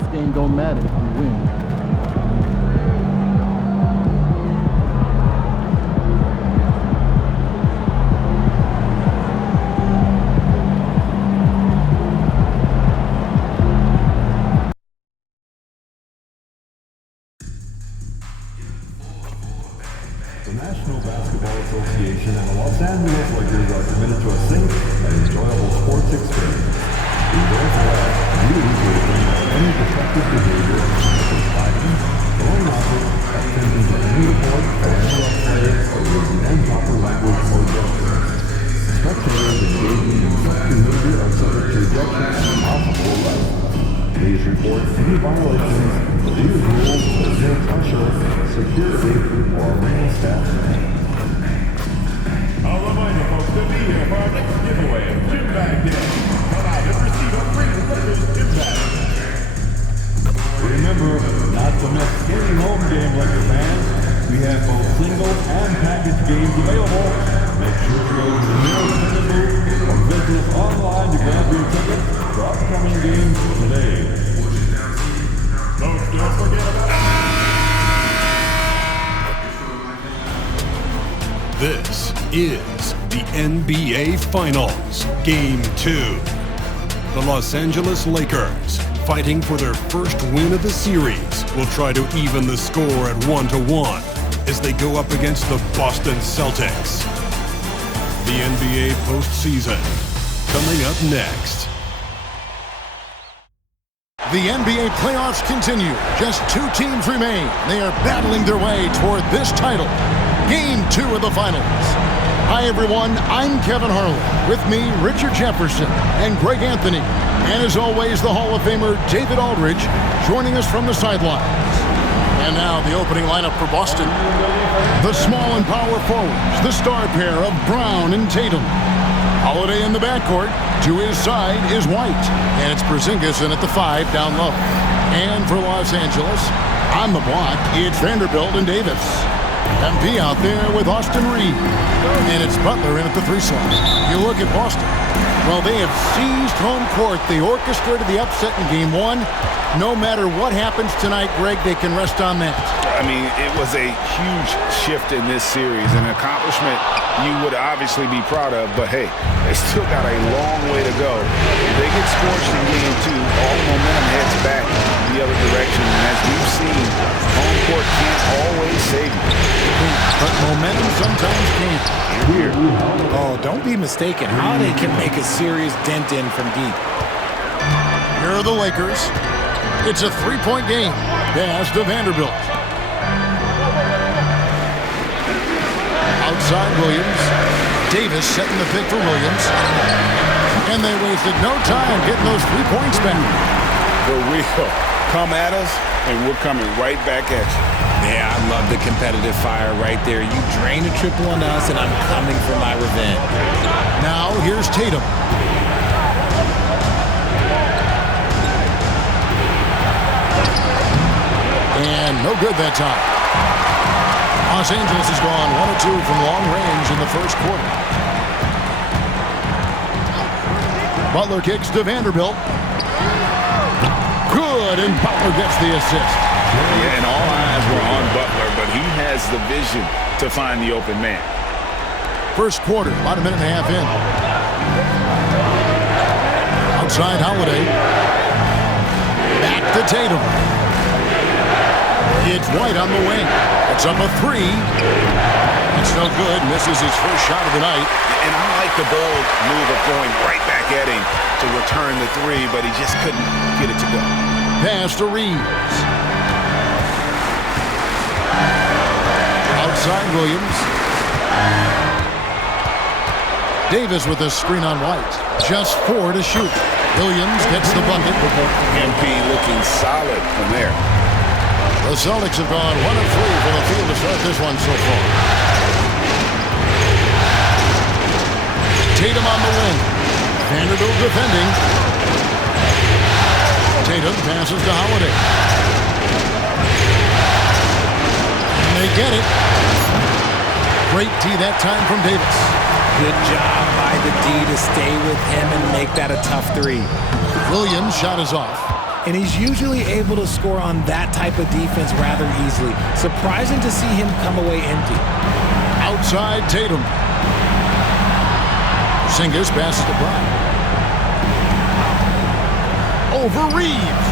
last game don't matter if you win. The National Basketball Association and the Los Angeles Lakers are committed to a safe and enjoyable sports experience. We therefore ask you to refrain from any destructive behavior, such as fighting, throwing objects, attempting to interport or interrupt play, or using improper language or gestures. Spectators engaging in such behavior are subject to rejection and possible arrest. Please report any violations of these rules to the usher, security, or main staff. I'll remind you folks to be here for our next giveaway of gym bag day. Come out and receive a free Lakers gym bag. Remember not to miss any home game, Laker fans. We have both single and package games available. Make sure to go to the nearest vending booth or visit us online to grab your tickets for upcoming games today. Don't forget about This is the NBA Finals, Game 2. The Los Angeles Lakers, fighting for their first win of the series, will try to even the score at 1-1 as they go up against the Boston Celtics. The NBA postseason, coming up next. The NBA playoffs continue. Just two teams remain. They are battling their way toward this title. Game 2 of the finals. Hi, everyone. I'm Kevin Harlan. With me, Richard Jefferson and Greg Anthony. And as always, the Hall of Famer David Aldridge joining us from the sidelines. And now the opening lineup for Boston. The small and power forwards, the star pair of Brown and Tatum. Holiday in the backcourt. To his side is White. And it's Porzingis in at the 5 down low. And for Los Angeles, on the block, it's Vanderbilt and Davis. MP out there with Austin Reed. And it's Butler in at the 3 slot. You look at Boston. Well, they have seized home court. They orchestrated the upset in Game 1. No matter what happens tonight, Greg, they can rest on that. I mean, it was a huge shift in this series, an accomplishment you would obviously be proud of, but hey, they still got a long way to go. If they get scorched in Game 2, all the momentum heads back the other direction, and as we've seen, home court can't always save you. But momentum sometimes can't. Weird. Oh, don't be mistaken. Holiday can make a serious dent in from deep. Here are the Lakers. It's a 3-point game. Pass to Vanderbilt. Outside Williams. Davis setting the pick for Williams. And they wasted no time getting those 3 points back. For real. Come at us, and we're coming right back at you. Yeah, I love the competitive fire right there. You drain a triple on us, and I'm coming for my revenge. Now, here's Tatum. And no good that time. Los Angeles has gone 1 of 2 from long range in the first quarter. Butler kicks to Vanderbilt. Good, and Butler gets the assist. Yeah, and all eyes were on Butler, but he has the vision to find the open man. First quarter, about a minute and a half in. Outside Holiday. Back to Tatum. It's White on the wing. It's up a 3. It's no good. Misses his first shot of the night. And I like the bold move of going right back at him to return the 3, but he just couldn't get it to go. Pass to Reeves. Outside Williams. Davis with a screen on White. Just 4 to shoot. Williams gets the bucket. MP looking solid from there. The Celtics have gone 1 of 3 from the field to start this one so far. Tatum on the wing. Vanderbilt defending. Tatum passes to Holiday. And they get it. Great D that time from Davis. Good job by the D to stay with him and make that a tough 3. Williams' shot is off. and he's usually able to score on that type of defense rather easily. Surprising to see him come away empty. Outside Tatum. Porzingis passes to Brown. Over Reeves.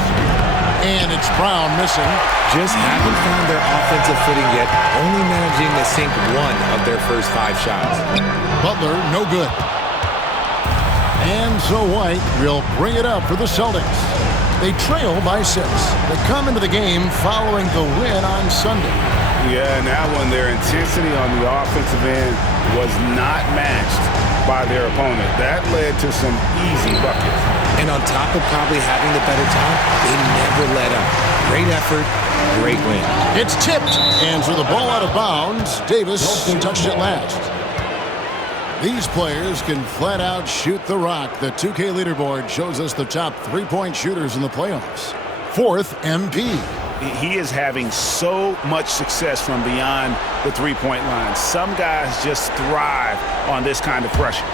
And it's Brown missing. Just haven't found their offensive footing yet, only managing to sink one of their first 5 shots. Butler, no good. And so White will bring it up for the Celtics. They trail by 6. They come into the game following the win on Sunday. Yeah, and that one, their intensity on the offensive end was not matched by their opponent. That led to some easy buckets. And on top of probably having the better talent, they never let up. Great effort, great win. It's tipped, and through the ball out of bounds, Davis touched it last. These players can flat out shoot the rock. The 2K leaderboard shows us the top 3-point shooters in the playoffs. 4th MP. He is having so much success from beyond the three-point line. Some guys just thrive on this kind of pressure.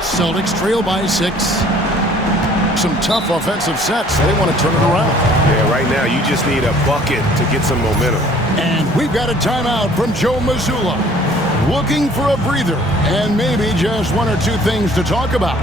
Celtics trail by 6. Some tough offensive sets. They want to turn it around. Yeah, right now you just need a bucket to get some momentum. And we've got a timeout from Joe Mazzulla. Looking for a breather and maybe just 1 or 2 things to talk about.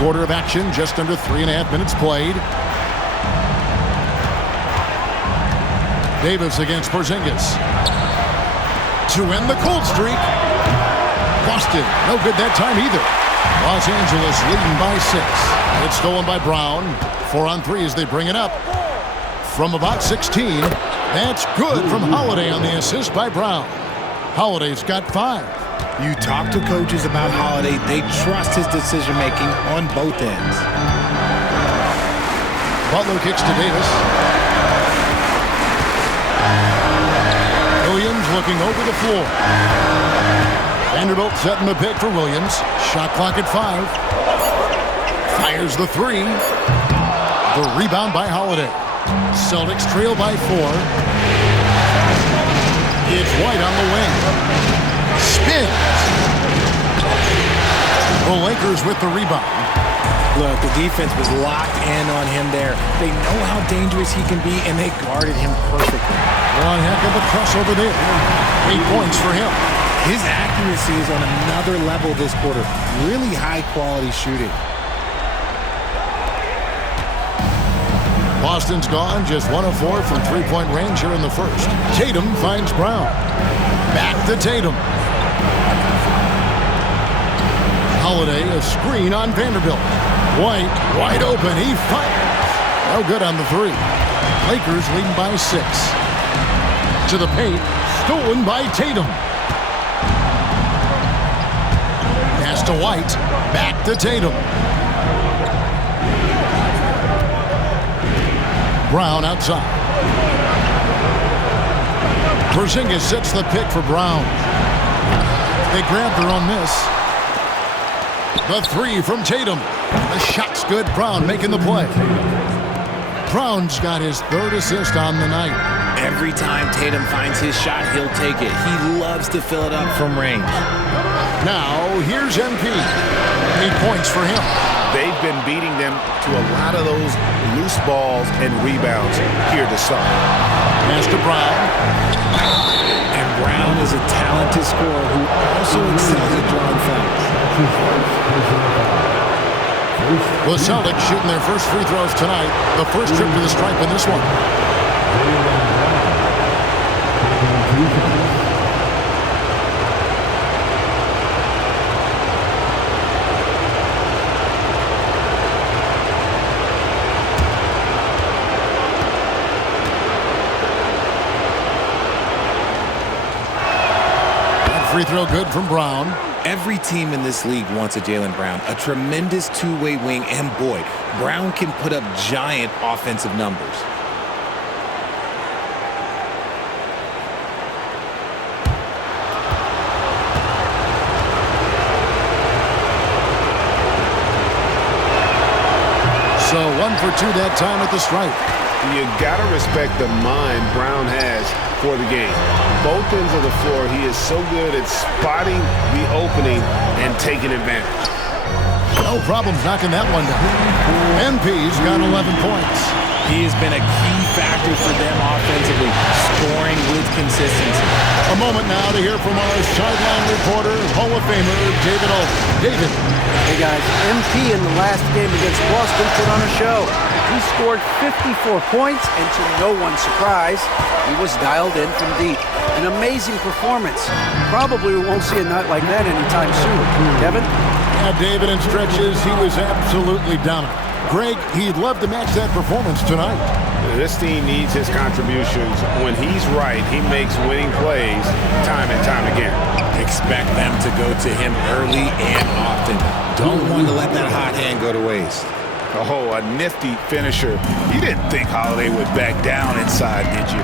Quarter of action, just under 3.5 minutes played. Davis against Porzingis. To end the cold streak. Boston, no good that time either. Los Angeles leading by 6. It's stolen by Brown. 4 on 3 as they bring it up. From about 16, that's good from Holiday on the assist by Brown. Holiday's got 5. You talk to coaches about Holiday, they trust his decision-making on both ends. Butler kicks to Davis. Williams looking over the floor. Vanderbilt setting the pick for Williams. Shot clock at 5. Fires the 3. The rebound by Holiday. Celtics trail by 4. It's White on the wing. Spins. The Lakers with the rebound. Look, the defense was locked in on him there. They know how dangerous he can be, and they guarded him perfectly. One heck of a crossover there. 8 points for him. His accuracy is on another level this quarter. Really high-quality shooting. Boston's gone, just 1 of 4 from 3-point range here in the first. Tatum finds Brown. Back to Tatum. Holiday, a screen on Vanderbilt. White, wide open, he fires. No good on the 3. Lakers leading by 6. To the paint, stolen by Tatum. Pass to White. Back to Tatum. Brown outside. Porzingis sets the pick for Brown. They grab their own miss. The three from Tatum. The shot's good. Brown making the play. Brown's got his third assist on the night. Every time Tatum finds his shot, he'll take it. He loves to fill it up from range. Now, here's MP. 8 points for him. They've been beating them to a lot of those loose balls and rebounds here to start. Pass to Brown. And Brown is a talented scorer who also excels at drawing fouls. The Celtics shooting their first free throws tonight. The first trip to the stripe in this one. That free throw good from Brown. Every team in this league wants a Jaylen Brown, a tremendous two-way wing, and boy, Brown can put up giant offensive numbers. So 1 for 2 that time at the stripe. You got to respect the mind Brown has for the game. Both ends of the floor, he is so good at spotting the opening and taking advantage. No problems knocking that one down. MP's got 11 points. He has been a key factor for them offensively, scoring with consistency. A moment now to hear from our sideline reporter, Hall of Famer David O. David. Hey guys, MP in the last game against Boston put on a show. He scored 54 points, and to no one's surprise, he was dialed in from deep. An amazing performance. Probably we won't see a night like that anytime soon. Kevin? Yeah, David, in stretches, he was absolutely dominant. Greg, he'd love to match that performance tonight. This team needs his contributions. When he's right, he makes winning plays time and time again. Expect them to go to him early and often. Don't want to let that hot hand go to waste. Oh, a nifty finisher. You didn't think Holiday would back down inside, did you?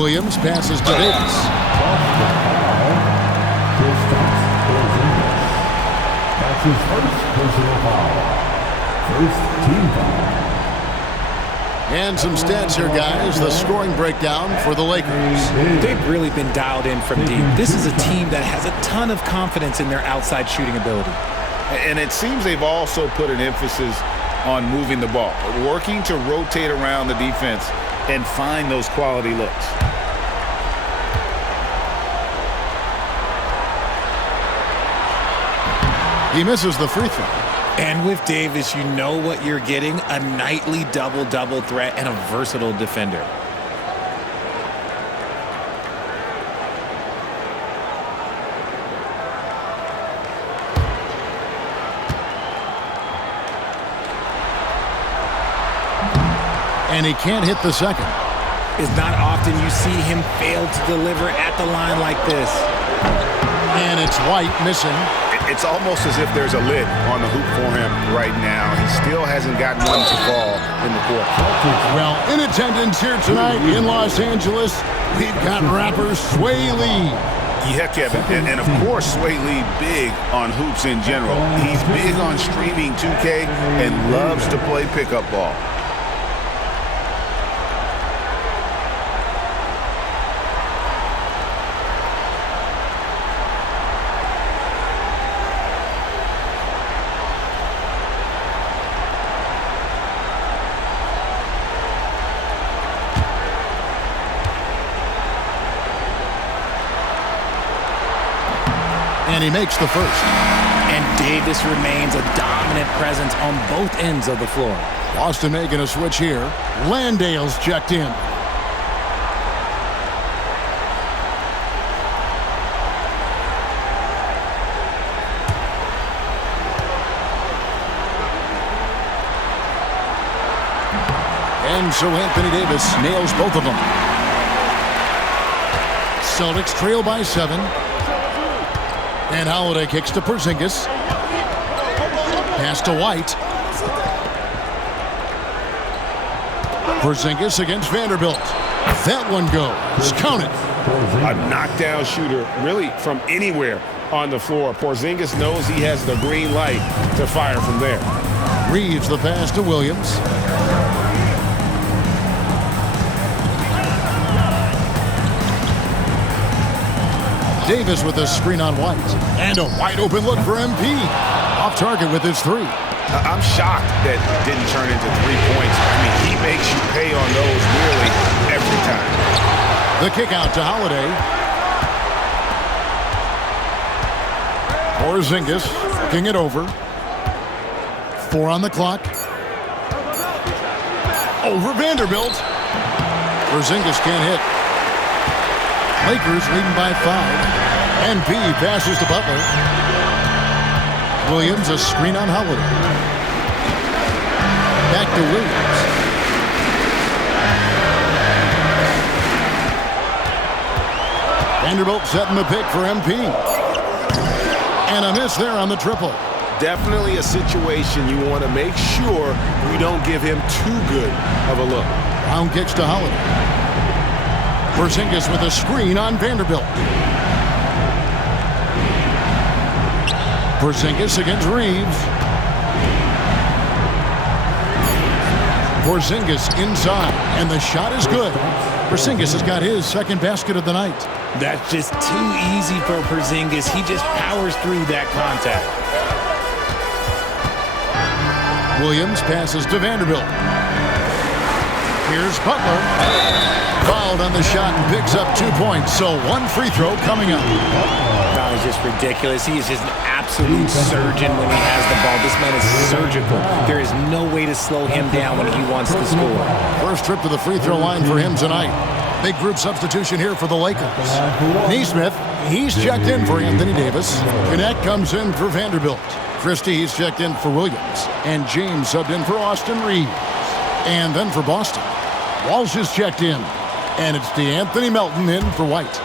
Williams passes to Davis. That's his first personal foul. First team foul. And some stats here, guys. The scoring breakdown for the Lakers. They've really been dialed in from deep. This is a team that has a ton of confidence in their outside shooting ability. And it seems they've also put an emphasis on moving the ball, working to rotate around the defense and find those quality looks. He misses the free throw. And with Davis, you know what you're getting, a nightly double-double threat and a versatile defender. And he can't hit the second. It's not often you see him fail to deliver at the line like this. And it's White missing. It's almost as if there's a lid on the hoop for him right now. He still hasn't gotten one to fall in the court. Well, in attendance here tonight in Los Angeles, we've got rapper Sway Lee. Yeah, Kevin, and of course Sway Lee big on hoops in general. He's big on streaming 2K and loves to play pickup ball. And he makes the first. And Davis remains a dominant presence on both ends of the floor. Boston making a switch here. Landale's checked in. And so Anthony Davis nails both of them. Celtics trail by 7. And Holiday kicks to Porzingis. Pass to White. Porzingis against Vanderbilt. That one goes. Count it. A knockdown shooter, really from anywhere on the floor. Porzingis knows he has the green light to fire from there. Reeves the pass to Williams. Davis with a screen on White. And a wide open look for MP. Off target with his three. I'm shocked that didn't turn into 3 points. I mean, he makes you pay on those nearly every time. The kick out to Holiday. Porzingis looking it over. 4 on the clock. Over Vanderbilt. Porzingis can't hit. Lakers leading by 5. MP passes to Butler. Williams a screen on Holiday. Back to Williams. Vanderbilt setting the pick for MP. And a miss there on the triple. Definitely a situation you want to make sure you don't give him too good of a look. Brown kicks to Holiday. Porzingis with a screen on Vanderbilt. Porzingis against Reeves. Porzingis inside, and the shot is good. Porzingis has got his second basket of the night. That's just too easy for Porzingis. He just powers through that contact. Williams passes to Vanderbilt. Here's Butler. Fouled on the shot and picks up 2 points. So 1 free throw coming up. That is just ridiculous. He is just an absolute surgeon when he has the ball. This man is surgical. There is no way to slow him down when he wants to score. First trip to the free throw line for him tonight. Big group substitution here for the Lakers. Neesmith, he's checked in for Anthony Davis. Gannett comes in for Vanderbilt. Christie, he's checked in for Williams. And James subbed in for Austin Reeves. And then for Boston, Walsh is checked in. And it's DeAnthony Melton in for White.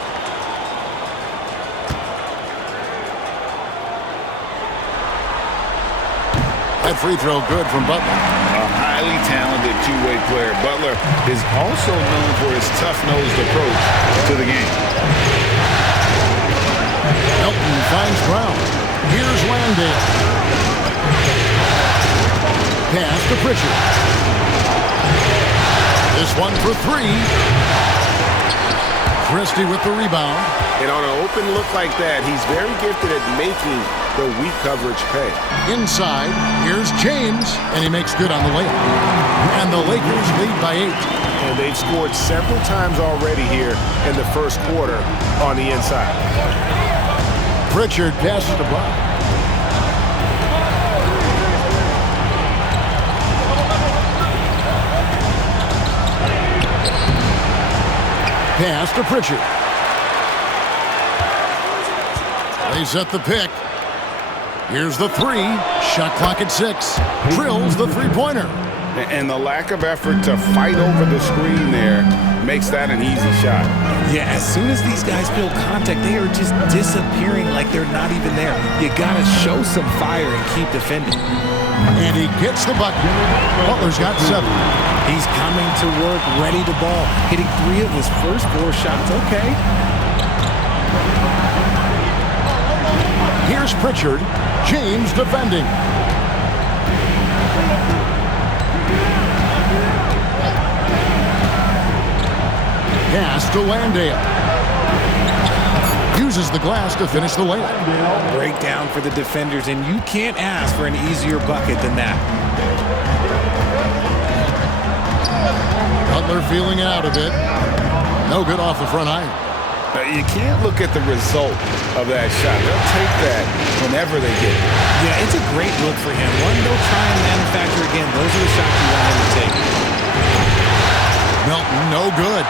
That free throw good from Butler. A highly talented two-way player. Butler is also known for his tough-nosed approach to the game. Melton finds Brown. Here's Landale. Pass to Pritchard. This one for 3. Christie with the rebound. And on an open look like that, he's very gifted at making the weak coverage pay. Inside, here's James, and he makes good on the layup. And the Lakers lead by 8. And they've scored several times already here in the first quarter on the inside. Pritchard passes to Brown. Pass to Pritchard. They set the pick. Here's the 3. Shot clock at 6. Drills the three-pointer. And the lack of effort to fight over the screen there makes that an easy shot. Yeah, as soon as these guys feel contact, they are just disappearing like they're not even there. You gotta show some fire and keep defending. And he gets the bucket. Butler's got 7. He's coming to work, ready to ball, hitting 3 of his first 4 shots. Okay. Here's Pritchard. James defending. Pass to Landale. Uses the glass to finish the layup. Breakdown for the defenders, and you can't ask for an easier bucket than that. Butler feeling it out a bit. No good off the front iron. You can't look at the result of that shot. They'll take that whenever they get it. Yeah, it's a great look for him. One, they'll try and manufacture again. Those are the shots you want him to take. Melton, no good.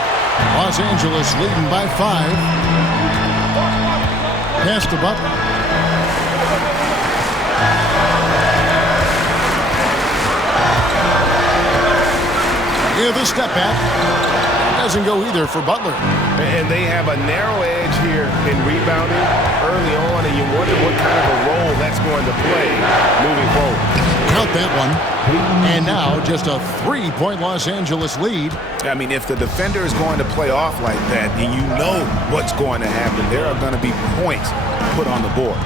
Los Angeles leading by 5. Pass to Butler. Yeah, the step back doesn't go either for Butler. And they have a narrow edge here in rebounding early on, and you wonder what kind of a role that's going to play moving forward. Count that one. And now just a 3-point Los Angeles lead. I mean, if the defender is going to play off like that, and you know what's going to happen, there are going to be points put on the board.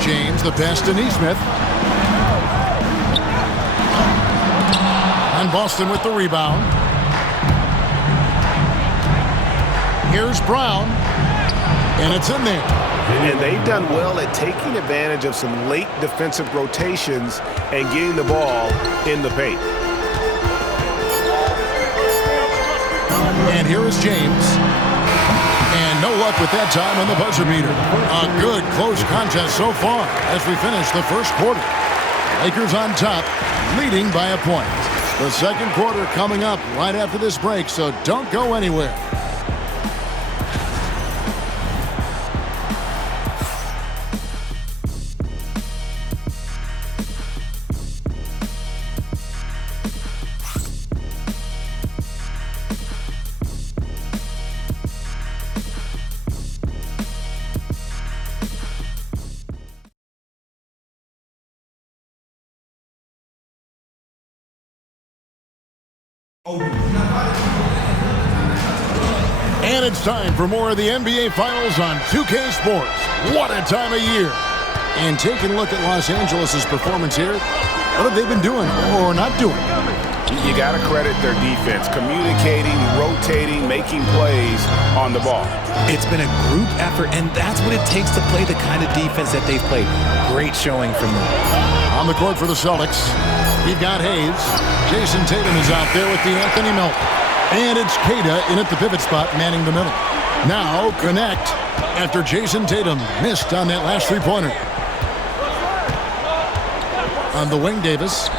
James, the pass to Neesmith. And Boston with the rebound. Here's Brown. And it's in there. And they've done well at taking advantage of some late defensive rotations and getting the ball in the paint. And here is James. And no luck with that time on the buzzer beater. A good close contest so far as we finish the first quarter. Lakers on top, leading by a point. The second quarter coming up right after this break, so don't go anywhere. And it's time for more of the NBA Finals on 2K Sports. What a time of year. And taking a look at Los Angeles' performance here, what have they been doing or not doing? You got to credit their defense, communicating, rotating, making plays on the ball. It's been a group effort, and that's what it takes to play the kind of defense that they've played. Great showing from them. On the court for the Celtics, we've got Hayes. Jason Tatum is out there with the Anthony Melton. And it's Queta in at the pivot spot, manning the middle. Now connect after Jason Tatum missed on that last three-pointer. On the wing, Davis.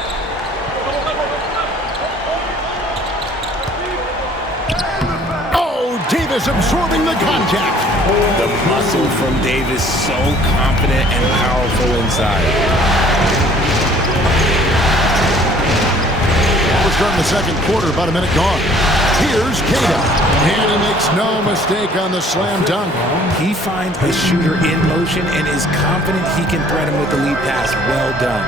Oh, Davis absorbing the contact. The muscle from Davis, so confident and powerful inside. We're starting the second quarter, about a minute gone. Here's Queta, and he makes no mistake on the slam dunk. He finds a shooter in motion and is confident he can thread him with the lead pass. Well done.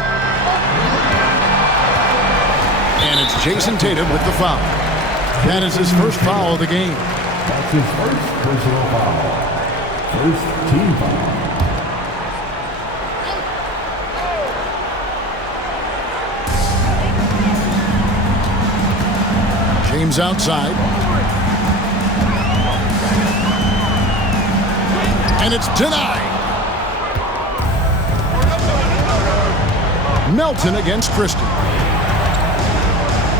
And it's Jason Tatum with the foul. That is his first foul of the game. That's his first personal foul. First team foul. James outside. And it's denied. Melton against Christie.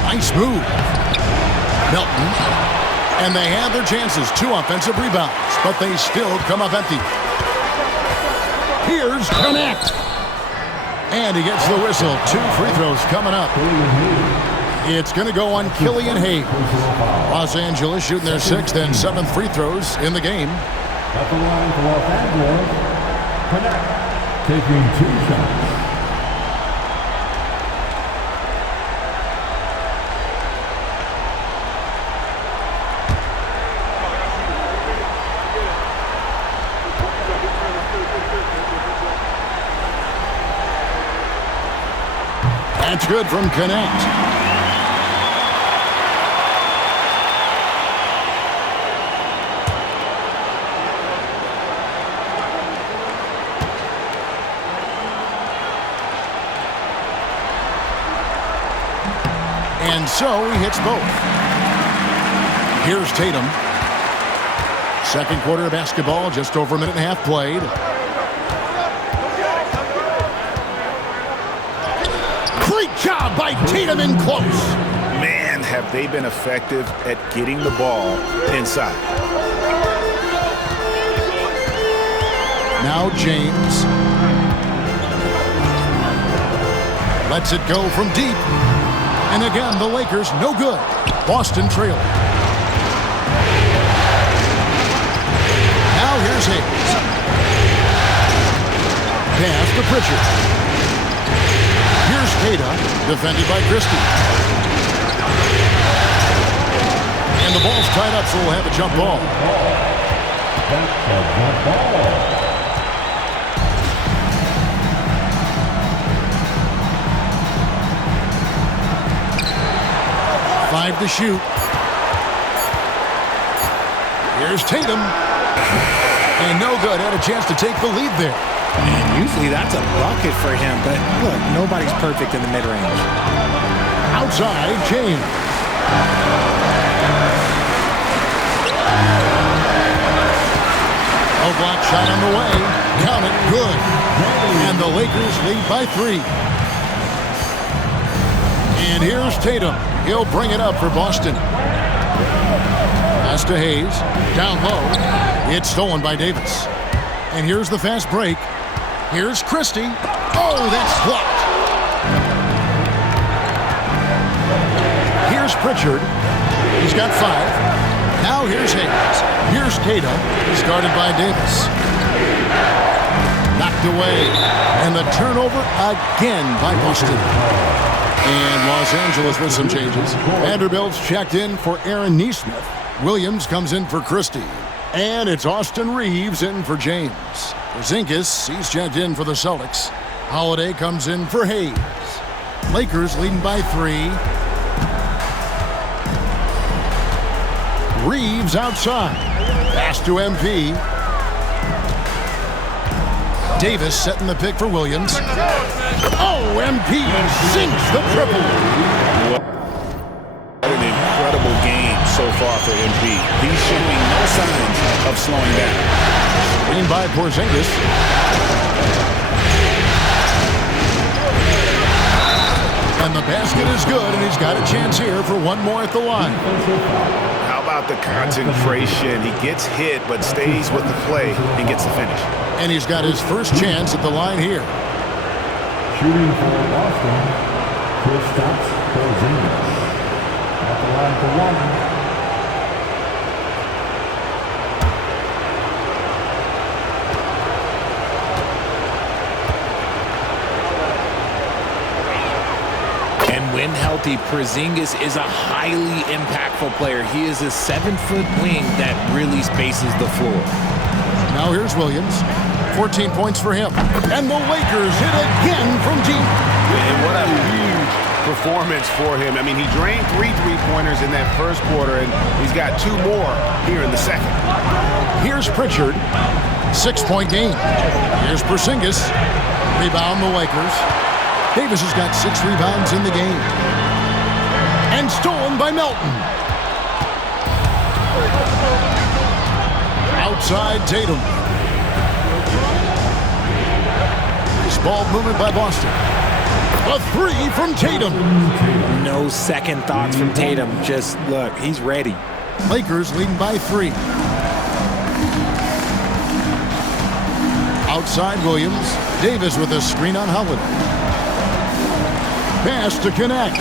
Nice move. Melton. And they have their chances. 2 offensive rebounds, but they still come up empty. Here's Connect. And he gets the whistle. 2 free throws coming up. It's going to go on Killian Hayes. Los Angeles shooting their 6th and 7th free throws in the game. At the line for Los Angeles, Connect, taking 2 shots. That's good from Connect. And so he hits both. Here's Tatum. Second quarter of basketball, just over a minute and a half played. Great job by Tatum in close. Man, have they been effective at getting the ball inside. Now James. Lets it go from deep. And again, the Lakers no good. Boston trailing. Now here's Hayes. Pass to Pritchard. Here's Queta, defended by Christie. And And the ball's tied up, so we'll have a jump ball. That's a jump ball. 5 to shoot. Here's Tatum. And no good. Had a chance to take the lead there. And usually that's a bucket for him, but look, nobody's perfect in the mid-range. Outside, James. No block shot on the way. Count it, good. And the Lakers lead by 3. And here's Tatum. He'll bring it up for Boston. Pass to Hayes. Down low. It's stolen by Davis. And here's the fast break. Here's Christie. Oh, that's blocked. Here's Pritchard. He's got 5. Now here's Hayes. Here's Tatum. He's guarded by Davis. Knocked away. And the turnover again by Boston. And Los Angeles with some changes. Vanderbilt's checked in for Aaron Nesmith. Williams comes in for Christie. And it's Austin Reeves in for James. Porzingis, he's checked in for the Celtics. Holiday comes in for Hayes. Lakers leading by 3. Reeves outside. Pass to MP. Davis setting the pick for Williams. Oh, MP sinks the triple. What an incredible game so far for MP. He's showing no signs of slowing down. Screen by Porzingis. And the basket is good, and he's got a chance here for one more at the line. How about the concentration? He gets hit, but stays with the play and gets the finish. And he's got his first chance at the line here. Shooting for Boston, Kristaps Porzingis. At the line for 1. When healthy, Porzingis is a highly impactful player. He is a 7-foot wing that really spaces the floor. Now here's Williams. 14 points for him. And the Lakers hit again from deep. And what a huge performance for him. I mean, he drained 3 3-pointers in that first quarter, and he's got 2 more here in the second. Here's Pritchard. 6-point game. Here's Porzingis. Rebound the Lakers. Davis has got 6 rebounds in the game. And stolen by Melton. Outside Tatum. Nice ball movement by Boston. A 3 from Tatum. No second thoughts from Tatum. Just look, he's ready. Lakers leading by 3. Outside Williams. Davis with a screen on Holiday. Pass to connect.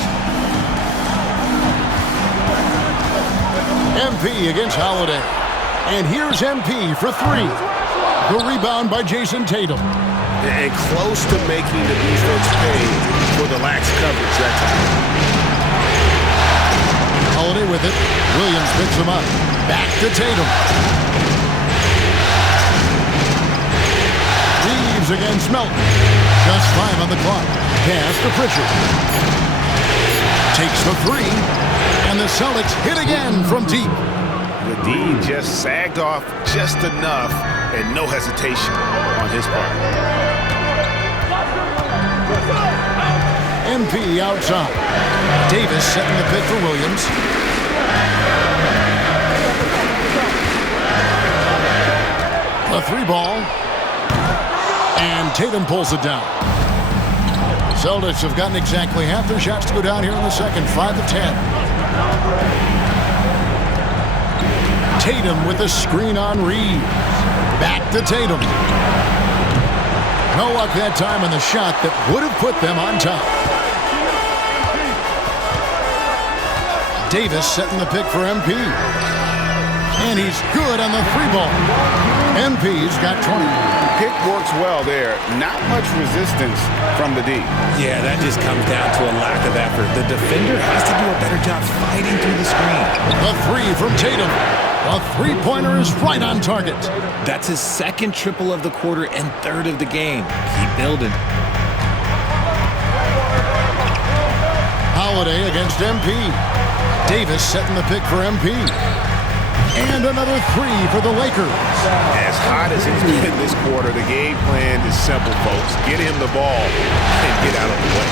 MP against Holiday. And here's MP for 3. The rebound by Jason Tatum. And close to making the defense pay for the lax coverage that time. Holiday with it. Williams picks him up. Back to Tatum. Reeves against Melton. Just 5 on the clock. Pass to Pritchard. Takes the 3. And the Celtics hit again from deep. The D just sagged off just enough and no hesitation on his part. MP outside. Davis setting the pick for Williams. A 3-ball. And Tatum pulls it down. The Celtics have gotten exactly half their shots to go down here in the second. 5 of 10. Tatum with a screen on Reeves. Back to Tatum. No luck that time on the shot that would have put them on top. Davis setting the pick for MP. And he's good on the 3-ball. MP's got 20. Pick works well there. Not much resistance from the D. Yeah, that just comes down to a lack of effort. The defender has to do a better job fighting through the screen. The 3 from Tatum. A 3-pointer is right on target. That's his second triple of the quarter and third of the game. Keep building. Holiday against MP. Davis setting the pick for MP. And another 3 for the Lakers. As hot as he's been this quarter, the game plan is simple, folks. Get him the ball and get out of the way.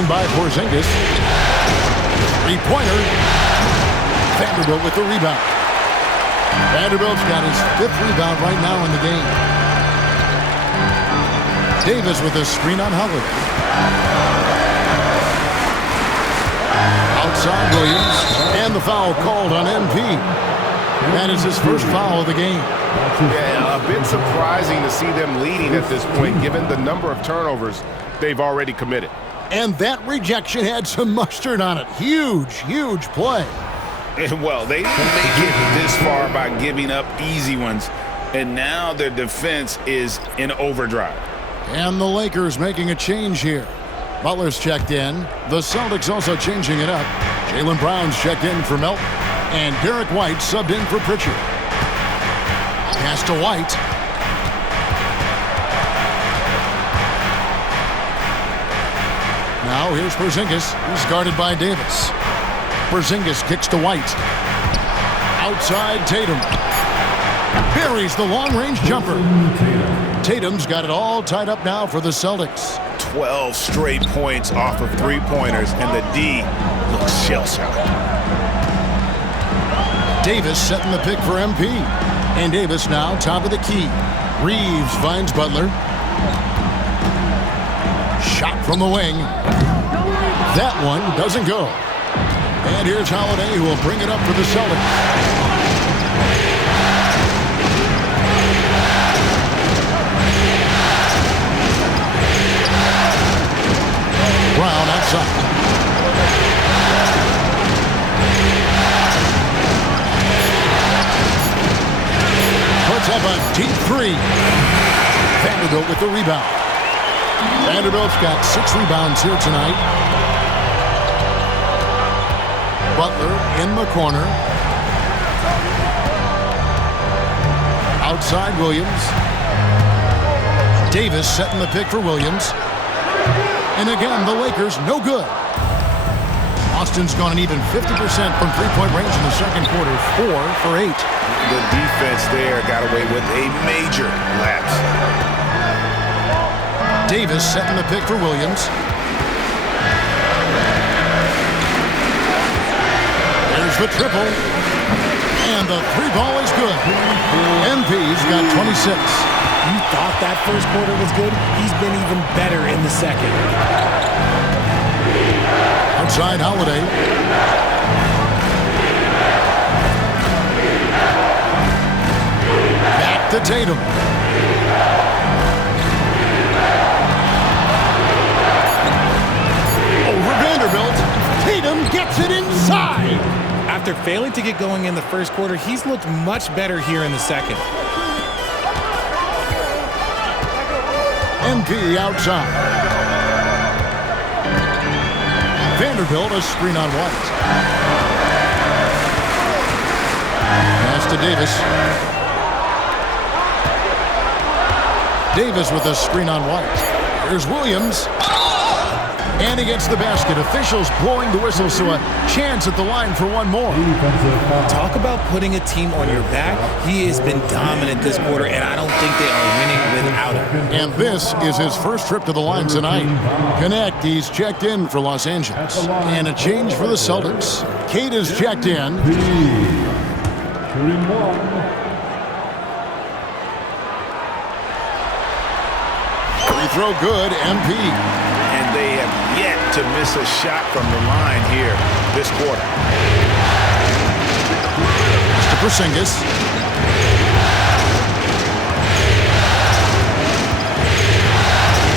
In by Porzingis. 3-pointer. Vanderbilt with the rebound. Vanderbilt's got his 5th rebound right now in the game. Davis with a screen on Holiday. Outside Williams, and the foul called on MP. That is his first foul of the game. Yeah, a bit surprising to see them leading at this point, given the number of turnovers they've already committed. And that rejection had some mustard on it. Huge, huge play. And well, they didn't make it this far by giving up easy ones, and now their defense is in overdrive. And the Lakers making a change here. Butler's checked in. The Celtics also changing it up. Jaylen Brown's checked in for Melton. And Derek White subbed in for Pritchard. Pass to White. Now here's Porzingis. He's guarded by Davis. Porzingis kicks to White. Outside Tatum. Buries the long-range jumper. Tatum's got it all tied up now for the Celtics. 12 straight points off of 3-pointers, and the D looks shell-shocked. Davis setting the pick for MP. And Davis now top of the key. Reeves finds Butler. Shot from the wing. That one doesn't go. And here's Holiday, who will bring it up for the Celtics. Brown outside. Puts up a deep 3. Vanderbilt with the rebound. Vanderbilt's got 6 rebounds here tonight. Butler in the corner. Outside Williams. Davis setting the pick for Williams. And again, the Lakers no good. Austin's gone an even 50% from 3-point range in the second quarter. 4 for 8. The defense there got away with a major lapse. Davis setting the pick for Williams. There's the triple. And the 3-ball is good. MP's got 26. You thought that first quarter was good? He's been even better in the second. Outside Holiday. Back to Tatum. Over Vanderbilt. Tatum gets it inside. After failing to get going in the first quarter, he's looked much better here in the second. MP outside. Vanderbilt a screen on White. Pass to Davis. Davis with a screen on White. Here's Williams. And he gets the basket. Officials blowing the whistle, so a chance at the line for one more. Talk about putting a team on your back. He has been dominant this quarter, and I don't think they are winning without him. And this is his first trip to the line tonight. Connect, he's checked in for Los Angeles. And a change for the Celtics. Kate is checked in. Free throw good, MP. And they have yet to miss a shot from the line here this quarter. To Porzingis.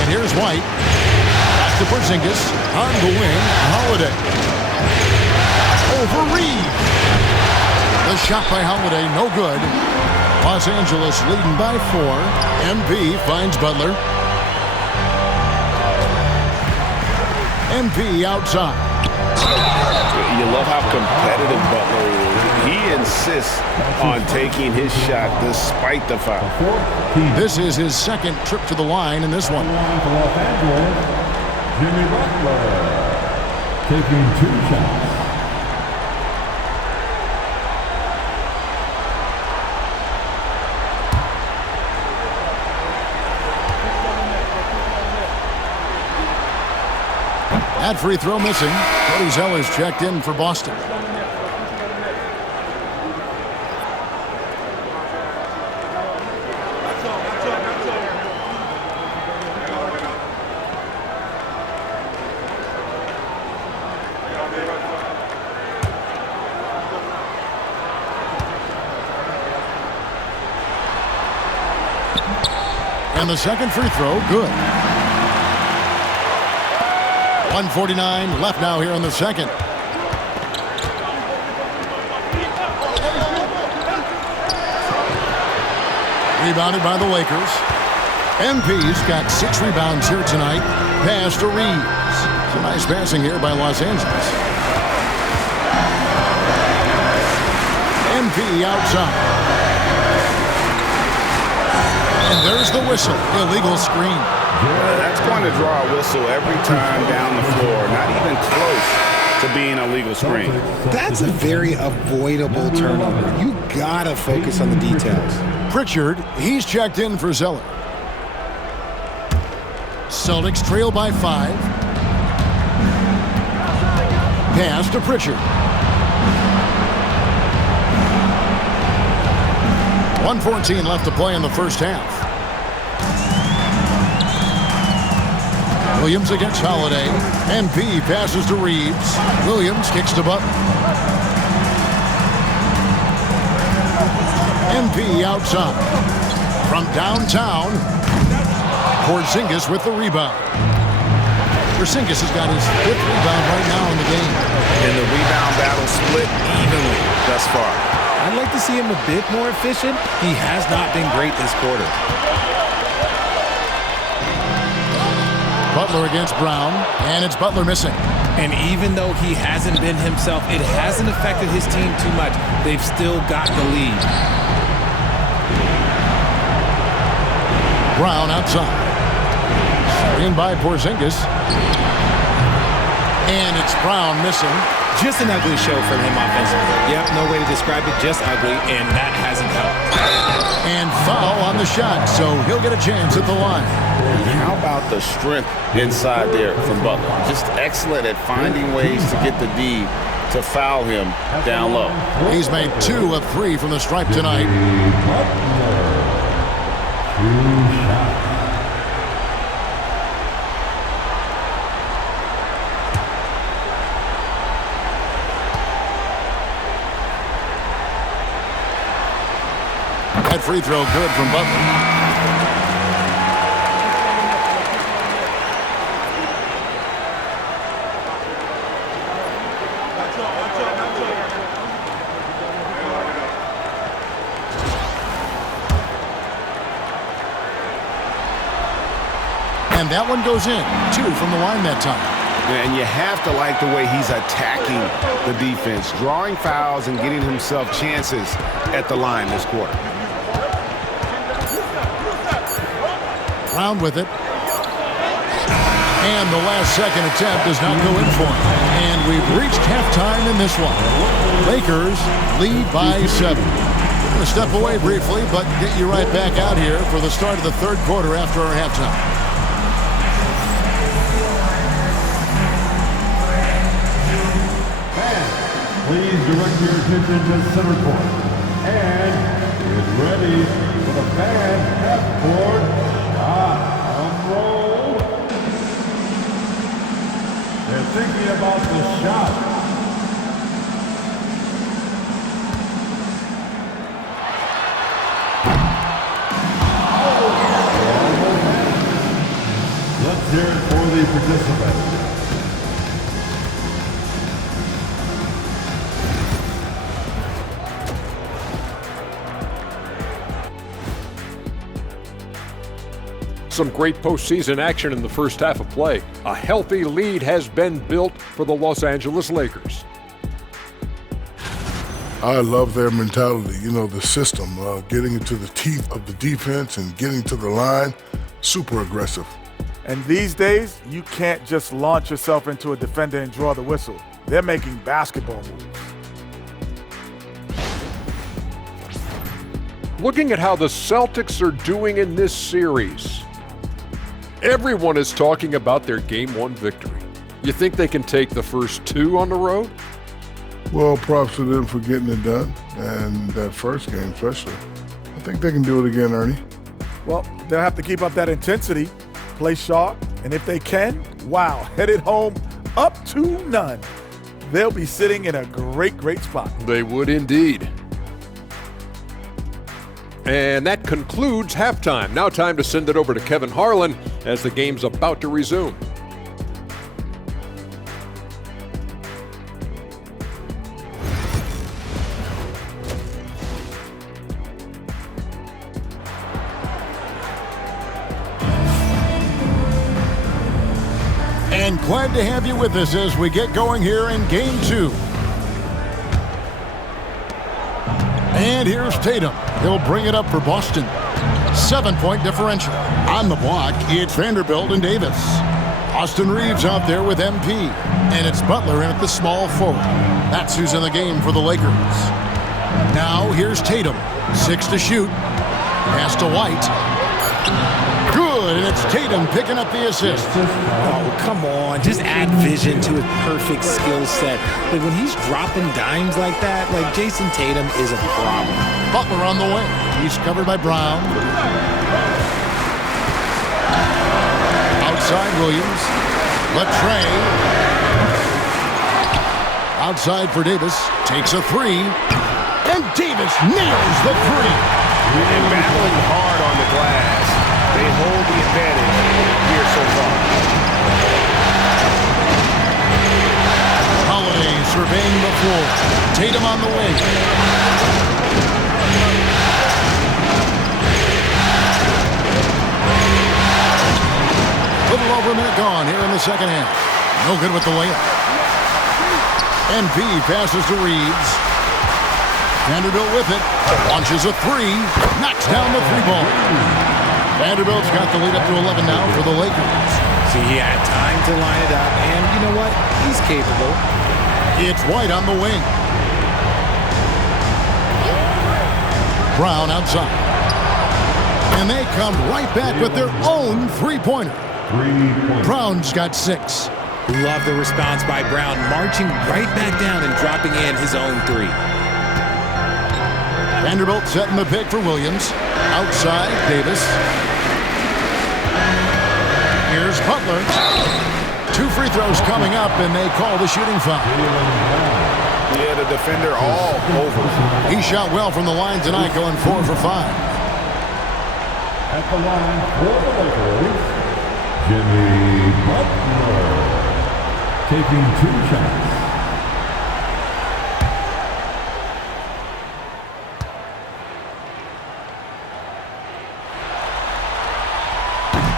And here's White. Back to Porzingis. On the wing, Holiday. Over Reeves. The shot by Holiday, no good. Los Angeles leading by 4. MP finds Butler. MP outside. You love how competitive Butler is. He insists on taking his shot despite the foul. This is his second trip to the line in this one. Los Angeles, Jimmy Butler, taking 2 shots. That free throw missing. Cody Zeller's checked in for Boston. And the second free throw, good. 1:49 left now here in the second. Rebounded by the Lakers. MP's got 6 rebounds here tonight. Pass to Reeves. Some nice passing here by Los Angeles. MP outside. And there's the whistle. Illegal screen. That's going to draw a whistle every time down the floor. Not even close to being a legal screen. That's a very avoidable turnover. You gotta focus on the details. Pritchard, he's checked in for Zeller. Celtics trail by 5. Pass to Pritchard. 1:14 left to play in the first half. Williams against Holiday. MP passes to Reeves. Williams kicks to Butler. MP outside. From downtown, Porzingis with the rebound. Porzingis has got his 5th rebound right now in the game. And the rebound battle split evenly thus far. I'd like to see him a bit more efficient. He has not been great this quarter. Butler against Brown, and it's Butler missing. And even though he hasn't been himself, it hasn't affected his team too much. They've still got the lead. Brown outside. In by Porzingis. And it's Brown missing. Just an ugly show from him offensively. Yep, no way to describe it, just ugly, and that hasn't helped. And foul on the shot, so he'll get a chance at the line. How about the strength inside there from Butler? Just excellent at finding ways to get the D to foul him down low. He's made 2 of 3 from the stripe tonight. 2 shots. That free throw good from Butler. And that one goes in. 2 from the line that time. And you have to like the way he's attacking the defense, drawing fouls and getting himself chances at the line this quarter. Brown with it. And the last second attempt does not go in for him. And we've reached halftime in this one. Lakers lead by 7. We're going to step away briefly, but get you right back out here for the start of the third quarter after our halftime. Please direct your attention to center court. And get ready for the fan half-court shot and roll. They're thinking about the shot. Let's hear it for the participants. Some great postseason action in the first half of play. A healthy lead has been built for the Los Angeles Lakers. I love their mentality, the system, getting into the teeth of the defense and getting to the line, super aggressive. And these days, you can't just launch yourself into a defender and draw the whistle. They're making basketball moves. Looking at how the Celtics are doing in this series, everyone is talking about their Game 1 victory. You think they can take the first 2 on the road? Well, props to them for getting it done, and that first game especially. I think they can do it again, Ernie. Well, they'll have to keep up that intensity, play sharp, and if they can, wow, headed home up 2-0. They'll be sitting in a great spot. They would indeed. And that concludes halftime. Now time to send it over to Kevin Harlan as the game's about to resume. And glad to have you with us as we get going here in Game 2. And here's Tatum. He'll bring it up for Boston. 7-point differential. On the block, it's Vanderbilt and Davis. Austin Reeves out there with MP. And it's Butler in at the small forward. That's who's in the game for the Lakers. Now here's Tatum. 6 to shoot. Pass to White. Good, and it's Tatum picking up the assist. Oh, come on. Just add vision to his perfect skill set. Like, when he's dropping dimes like that, Jason Tatum is a problem. Butler on the way. He's covered by Brown. Outside Williams. Latrey. Outside for Davis. Takes a 3. And Davis nails the 3. And battling hard on the glass. They hold the advantage here so far. Holiday surveying the floor. Tatum on the wing. Little over a minute gone here in the second half. No good with the layup. NP passes to Reeves. Vanderbilt with it. Launches a 3. Knocks down the 3-ball. Vanderbilt's got the lead up to 11 now for the Lakers. See, he had time to line it up, and you know what? He's capable. It's White on the wing. Brown outside. And they come right back with their own 3-pointer. Brown's got 6. Love the response by Brown, marching right back down and dropping in his own 3. Vanderbilt setting the pick for Williams. Outside, Davis. Here's Butler. 2 free throws coming up, and they call the shooting foul. Yeah, the defender all over. He shot well from the line tonight, going 4 for 5. At the line for the Lakers, Jimmy Butler. Taking 2 shots.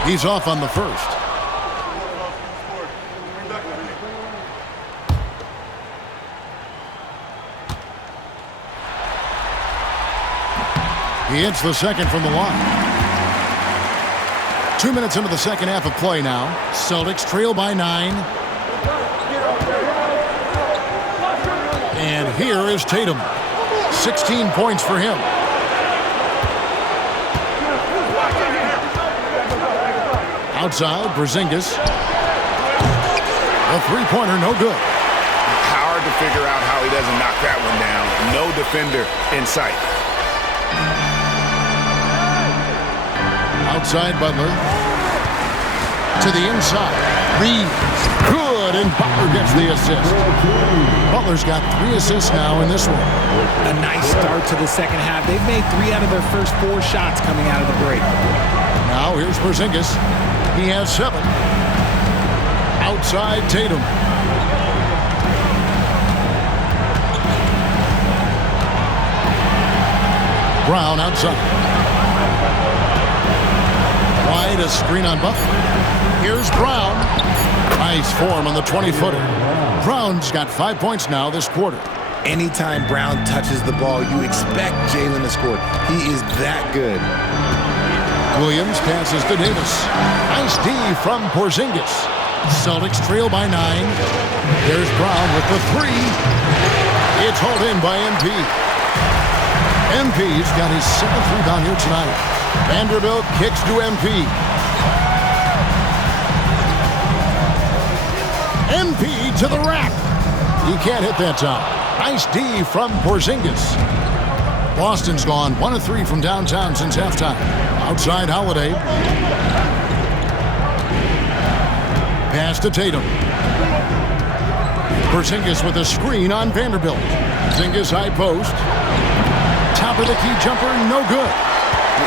He's off on the first. He hits the second from the line. 2 minutes into the second half of play now. Celtics trail by 9. And here is Tatum. 16 points for him. Outside, Porzingis. A 3-pointer, no good. Hard to figure out how he doesn't knock that one down. No defender in sight. Outside, Butler. To the inside. Reeves. Good, and Butler gets the assist. Butler's got 3 assists now in this one. A nice start to the second half. They've made 3 out of their first 4 shots coming out of the break. Now here's Porzingis. He has 7. Outside Tatum. Brown outside. Wide, a screen on Butler. Here's Brown. Nice form on the 20-footer. Brown's got 5 points now this quarter. Anytime Brown touches the ball, you expect Jalen to score. He is that good. Williams passes to Davis. Nice D from Porzingis. Celtics trail by 9. There's Brown with the 3. It's hauled in by MP. MP's got his 7th rebound here tonight. Vanderbilt kicks to MP. MP to the rack. He can't hit that time. Nice D from Porzingis. Boston's gone 1 of 3 from downtown since halftime. Outside Holiday. Pass to Tatum. Porzingis with a screen on Vanderbilt. Porzingis high post. Top of the key jumper, no good.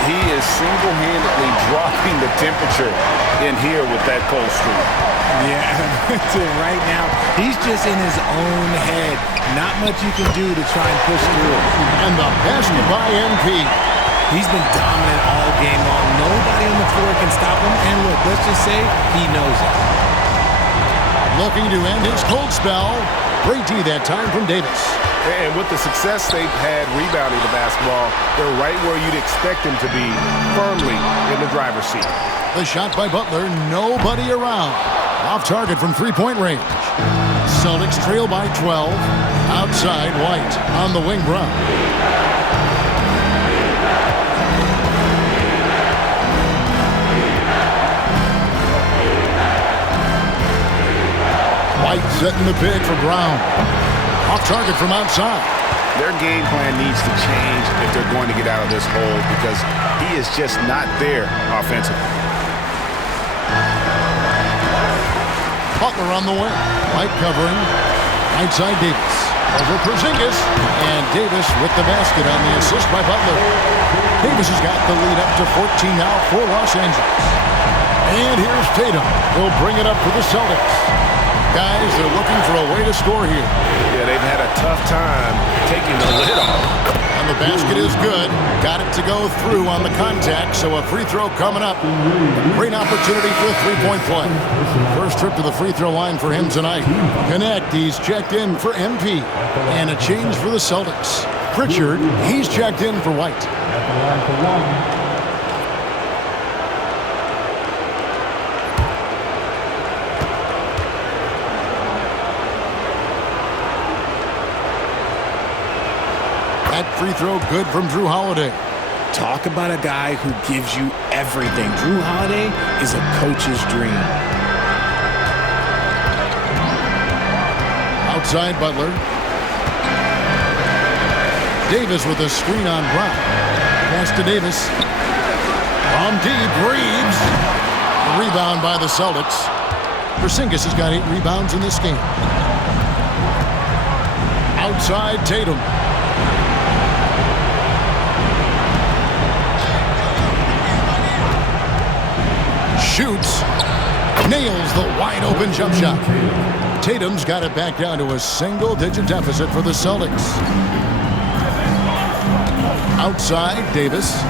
He is single-handedly dropping the temperature in here with that cold streak. Yeah, right now, he's just in his own head. Not much you can do to try and push through it. And the basket by MP. He's been dominant all game long. Nobody on the floor can stop him. And look, let's just say he knows it. Looking to end his cold spell. Great D that time from Davis. And with the success they've had rebounding the basketball, they're right where you'd expect them to be, firmly in the driver's seat. The shot by Butler, nobody around. Off target from three-point range. Celtics trail by 12. Outside White on the wing. Brown. White setting the pick for Brown. Off target from outside. Their game plan needs to change if they're going to get out of this hole because he is just not there offensively. Butler on the wing. White covering. Right side Davis. Over Porzingis. And Davis with the basket on the assist by Butler. Davis has got the lead up to 14 now for Los Angeles. And here's Tatum. He'll bring it up for the Celtics. Guys, they're looking for a way to score here. Yeah, they've had a tough time taking the lid off. And the basket is good. Got it to go through on the contact, so a free throw coming up. Great opportunity for a three-point play. First trip to the free throw line for him tonight. Connect, he's checked in for MP. And a change for the Celtics. Pritchard, he's checked in for White. That free throw good from Drew Holiday. Talk about a guy who gives you everything. Drew Holiday is a coach's dream. Outside Butler. Davis with a screen on Brown. Pass to Davis. From deep, Reeves. A rebound by the Celtics. Porzingis has got 8 rebounds in this game. Outside Tatum. Shoots, nails the wide-open jump shot. Tatum's got it back down to a single-digit deficit for the Celtics. Outside, Davis.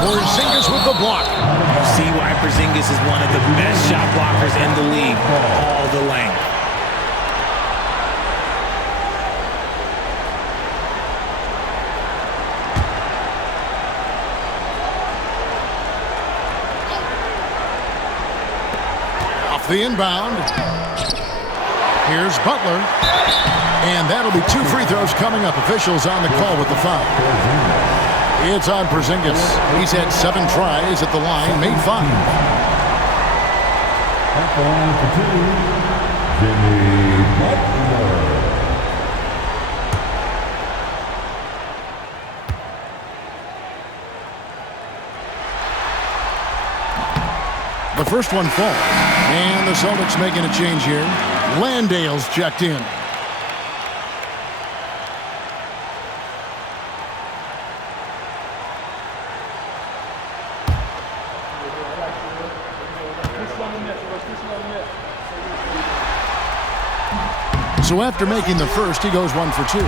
Porzingis with the block. You see why Porzingis is one of the best shot blockers in the league. All the length. The inbound. Here's Butler. And that'll be 2 free throws coming up. Officials on the call with the foul. It's on Porzingis. He's had 7 tries at the line, made 5. At the line for 2, Jimmy Butler. The first one falls. And the Celtics making a change here. Landale's checked in. So after making the first, he goes 1 for 2.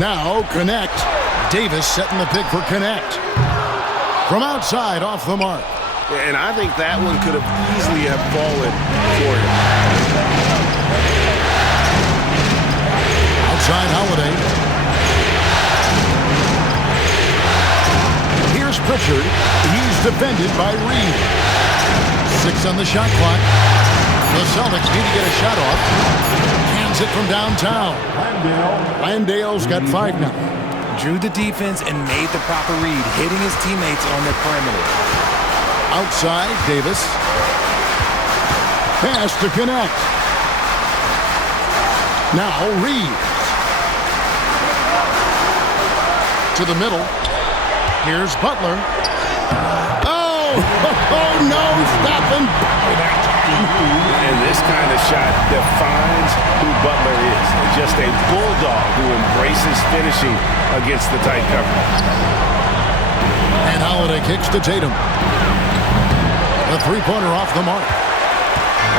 Now, Connect. Davis setting the pick for Connect. From outside, off the mark. And I think that one could have easily have fallen for him. Outside Holiday. Here's Pritchard. He's defended by Reed. 6 on the shot clock. The Celtics need to get a shot off. Hands it from downtown. Landale's got 5 now. Drew the defense and made the proper read, hitting his teammates on the perimeter. Outside, Davis. Pass to Connect. Now Reed. To the middle. Here's Butler. Oh no, stopping. And this kind of shot defines who Butler is. Just a bulldog who embraces finishing against the tight cover. And Holiday kicks to Tatum. A 3-pointer off the mark.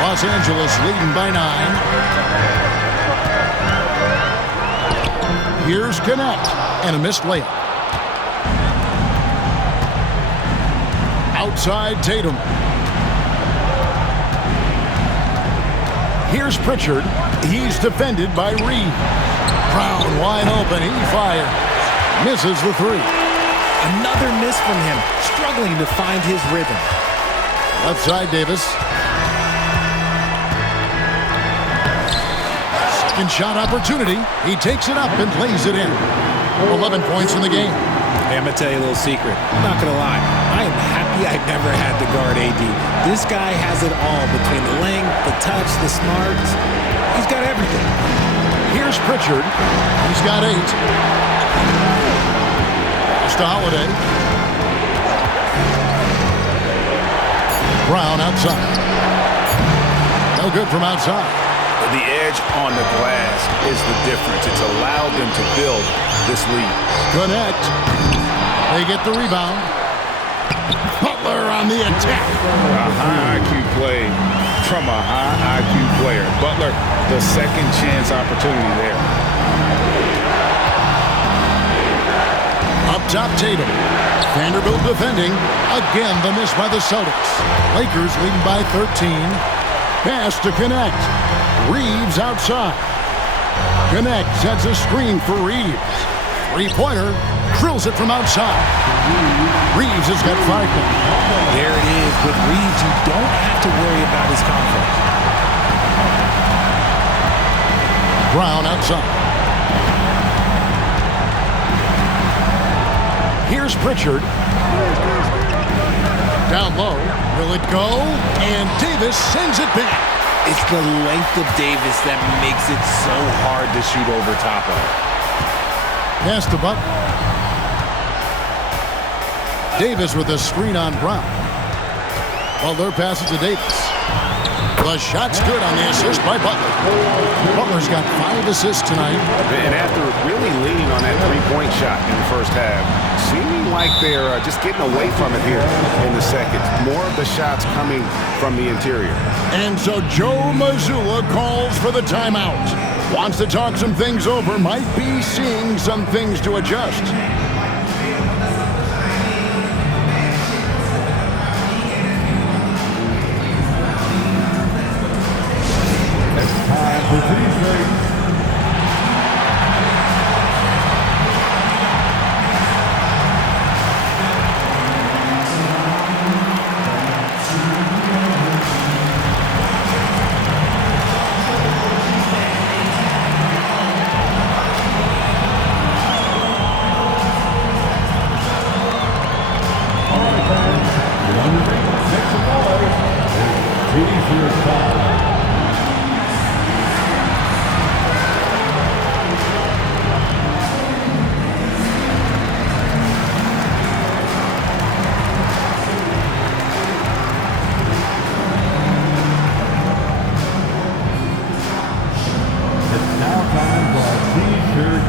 Los Angeles leading by 9. Here's Connect. And a missed layup. Outside Tatum. Here's Pritchard. He's defended by Reed. Brown wide open. He fires. Misses the 3. Another miss from him, struggling to find his rhythm. Left side Davis. Second shot opportunity. He takes it up and plays it in. 11 points in the game. Hey, I'm going to tell you a little secret. I'm not going to lie. I am happy I never had to guard AD. This guy has it all between the length, the touch, the smarts. He's got everything. Here's Pritchard. He's got 8. Pass to Holiday. Brown outside. No good from outside. The edge on the glass is the difference. It's allowed them to build this lead. Connect. They get the rebound. Butler on the attack. A high IQ play from a high IQ player. Butler, the second chance opportunity there. Up top, Tatum. Vanderbilt defending. Again, the miss by the Celtics. Lakers leading by 13. Pass to Connect. Reeves outside. Connect sets a screen for Reeves. 3-pointer. Drills it from outside. Reeves has got 5 now. There it is. With Reeves, you don't have to worry about his confidence. Brown outside. Here's Pritchard. Down low. Will it go? And Davis sends it back. It's the length of Davis that makes it so hard to shoot over top of. Pass to Butler. Davis with a screen on Brown. Butler passes to Davis. The shot's good on the assist by Butler. Butler's got 5 assists tonight. And after really leaning on that 3-point shot in the first half, seeming like they're just getting away from it here in the second. More of the shots coming from the interior. And so Joe Mazzulla calls for the timeout. Wants to talk some things over. Might be seeing some things to adjust. Time for these breaks.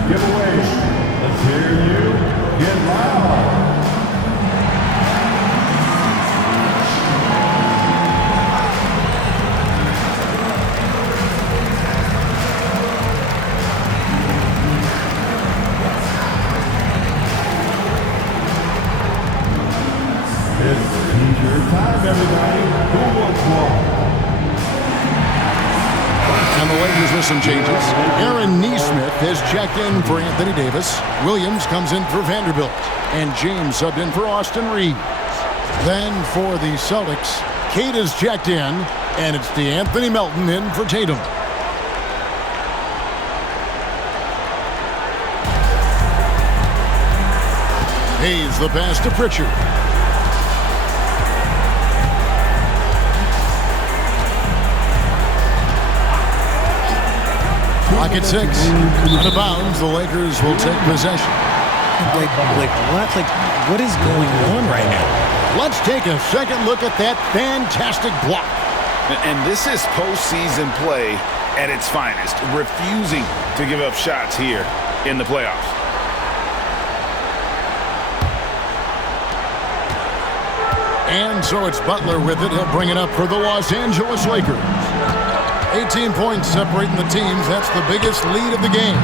Giveaway. Let's hear you get loud. Here's some changes. Aaron Neesmith has checked in for Anthony Davis. Williams comes in for Vanderbilt. And James subbed in for Austin Reeves. Then for the Celtics, Kate is checked in, and it's DeAnthony Melton in for Tatum. Hayes the pass to Pritchard. Clock at 6. Out of bounds, the Lakers will take possession. What is going on right now? Let's take a second look at that fantastic block. And this is postseason play at its finest, refusing to give up shots here in the playoffs. And so it's Butler with it. He'll bring it up for the Los Angeles Lakers. 18 points separating the teams. That's the biggest lead of the game.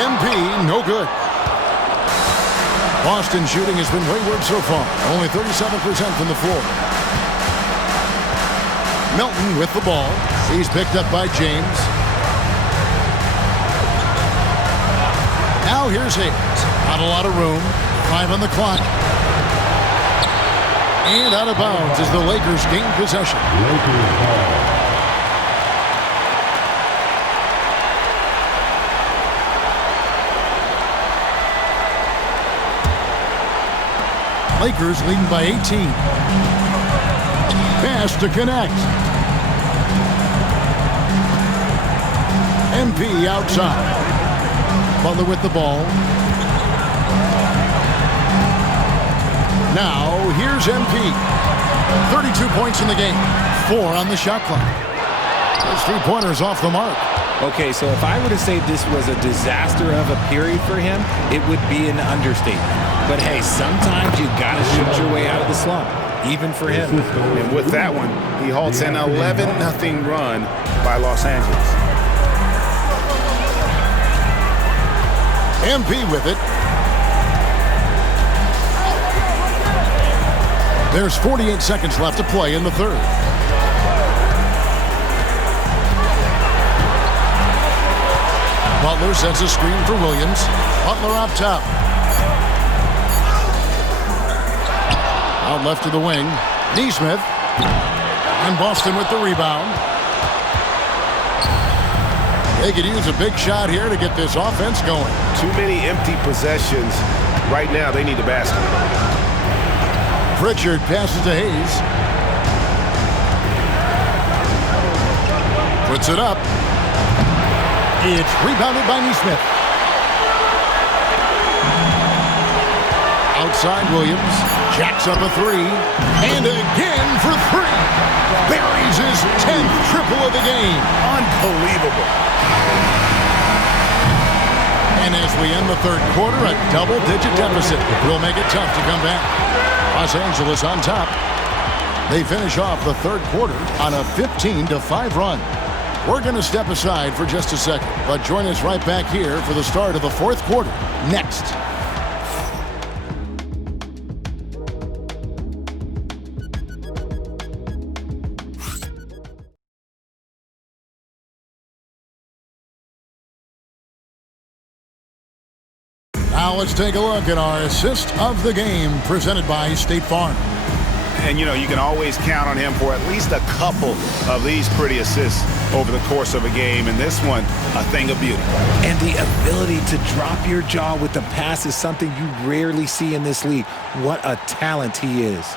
MP, no good. Boston shooting has been wayward so far. Only 37% from the floor. Melton with the ball. He's picked up by James. Now here's Hayes. Not a lot of room. 5 on the clock. And out of bounds as the Lakers gain possession. Lakers leading by 18. Pass to connect. MP outside. Butler with the ball. Now, here's MP. 32 points in the game. 4 on the shot clock. Those 3-pointers off the mark. Okay, so if I were to say this was a disaster of a period for him, it would be an understatement. But hey, sometimes you got to shoot your way out of the slump, even for him. And with that one, he halts an 11-0 run by Los Angeles. MP with it. There's 48 seconds left to play in the third. Butler sets a screen for Williams. Butler up top. Out left to the wing. Neesmith. And Boston with the rebound. They could use a big shot here to get this offense going. Too many empty possessions. Right now, they need a basket. Pritchard passes to Hayes. Puts it up. It's rebounded by Neesmith. Outside Williams. Jacks up a 3. And again for 3. Buries his 10th triple of the game. Unbelievable. And as we end the third quarter, a double-digit deficit will make it tough to come back. Los Angeles on top. They finish off the third quarter on a 15-5 run. We're going to step aside for just a second, but join us right back here for the start of the fourth quarter next. Now let's take a look at our assist of the game presented by State Farm. And, you know, you can always count on him for at least a couple of these pretty assists over the course of a game. And this one, a thing of beauty. And the ability to drop your jaw with the pass is something you rarely see in this league. What a talent he is.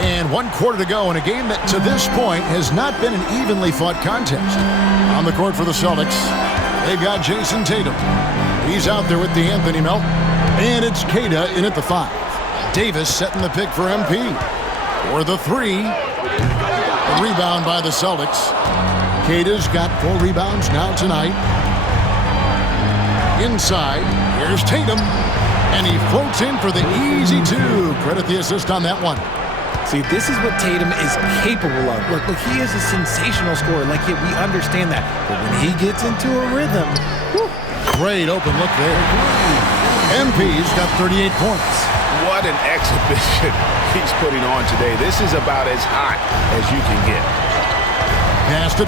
And 1 quarter to go in a game that to this point has not been an evenly fought contest. On the court for the Celtics, they've got Jason Tatum. He's out there with DeAnthony Melton. And it's Queta in at the 5. Davis setting the pick for MP. For the 3. A rebound by the Celtics. Queta's got 4 rebounds now tonight. Inside, here's Tatum. And he floats in for the easy 2. Credit the assist on that one. See, this is what Tatum is capable of. Look, he is a sensational scorer. We understand that. But when he gets into a rhythm, whew. Great open look there. MP's got 38 points. What an exhibition he's putting on today. This is about as hot as you can get. Pass to